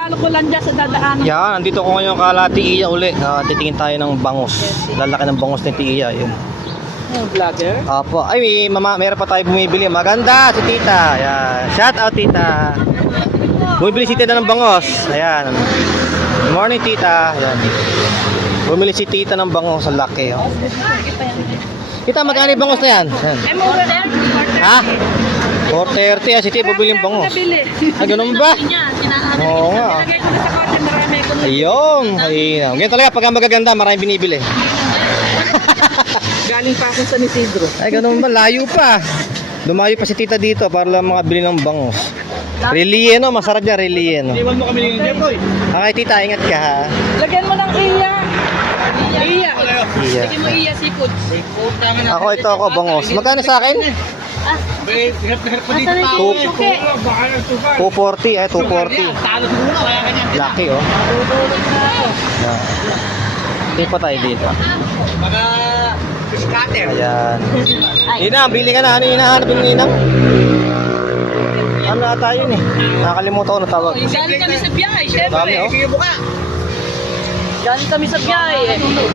Ano ko lang dyan sa dadaanan. Yan, nandito ko ngayon kala Tia uli. Titingin tayo ng bangus. Lalaki ng bangus ni Tia. Yun. Vlogger? Apo. Ay, mama, meron pa tayo bumibili. Maganda si Tita. Ayan. Shout out, Tita. Bumibili si Tita ng bangus. Ayan. Good morning, Tita. Ayan. Bumili si Tita ng bangus. Ang laki. Oh. Tita, magkano yung bangus na yan? Ayan. Ay, mura na. Ha? 430. Si Tita bumili ng bangus. Ay, ganun ba? Oo nga. Nilagay ko na sa kotse, marami ko na. Ayun. Ayun. Ganyan talaga. Pagka magaganda, maraming binibili. Galing pa ako sa San Isidro. Ay, ganun ba? Layo pa. Dumayo pa si Tita dito para lang makabili ng bangus. Relie, no? Masarap dyan, relie, no? Iwan mo kami ng Jepoy. Okay, Tita, ingat ka, ha? Lagyan mo ng iya. Iya. Iya. Lagyan mo iya seafood. Ako, bangus. Magkano sa akin? Hirap pa dito tao. Baka nagtukan. 240, 240. Talo siguro, kaya ganyan. Laki, oh. Yan. Hindi pa tayo dito. Mga scatter. Ayan. Inang, bili ka na. Ano yung hinahanap yung Inang? Ano ata yun, eh? Nakakalimutan ko na tawag. Galing kami sa biyahe, Dami, syempre. oh. Sige buka. Galing kami sa biyahe.